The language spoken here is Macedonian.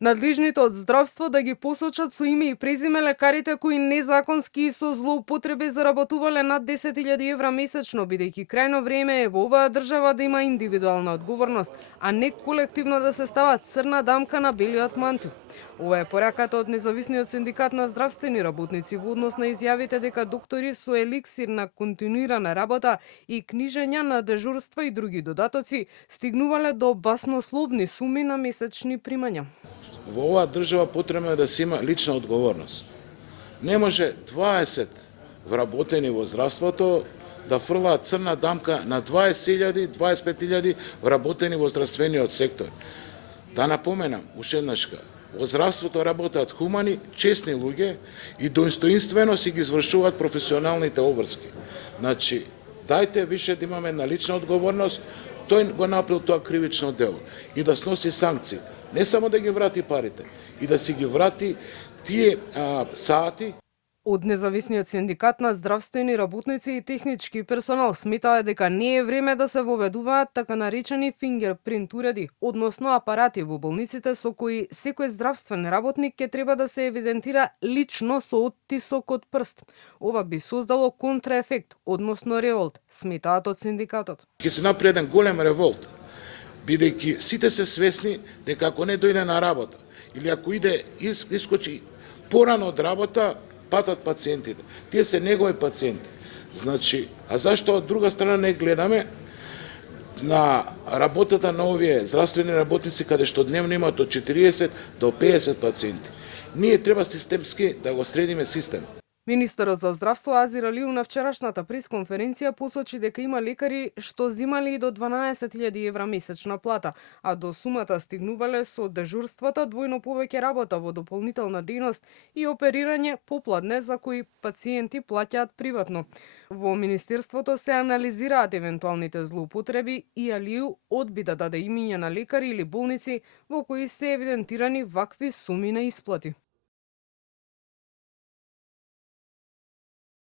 Надлежните од здравство да ги посочат со име и презиме лекарите кои незаконски и со злоупотреби заработувале над 10.000 евра месечно, бидејќи крајно време е во оваа држава да има индивидуална одговорност, а не колективно да се става црна дамка на белиот мантил. Ова е пораката од независниот синдикат на здравствени работници во однос на изјавите дека доктори со еликсир на континуирана работа и книжења на дежурства и други додатоци стигнувале до баснословни суми на месечни примања. Во оваа држава потребно е да се има лична одговорност. Не може 20 вработени во здравството да фрлаат црна дамка на 20.000, 25.000 вработени во здравствениот сектор. Да напоменам уште еднашка, во здравството работат хумани, честни луѓе и достоинствено си ги извршуваат професионалните обврски. Значи, дајте више да имаме на лична одговорност, тој го направил тоа кривично дело и да сноси санкции. Не само да ги врати парите, и да си ги врати тие сати. Од независниот синдикат на здравствени работници и технички персонал сметаа дека не е време да се воведуваат така наречени фингерпринт уреди, односно апарати во болниците со кои секој здравствен работник ќе треба да се евидентира лично со оттисок од прст. Ова би создало контраефект, односно револт, сметаат од синдикатот. Ќе се направи еден голем револт, бидејќи сите се свесни дека ако не дојде на работа или ако иде искочи порано од работа, патат пациентите. Тие се негови пациенти. Значи, а зашто од друга страна не гледаме на работата на овие здравствени работници каде што дневно имаат од 40 до 50 пациенти? Ние треба системски да го средиме системот. Министерот за здравство Азир Алиу на вчерашната пресконференција посочи дека има лекари што земале и до 12.000 евра месечна плата, а до сумата стигнувале со дежурствата, двојно повеќе работа во дополнителна дејност и оперирање попладне за кои пациенти плаќаат приватно. Во Министерството се анализираат евентуалните злоупотреби и Алиу одби да даде имиња на лекари или болници во кои се евидентирани вакви суми на исплати.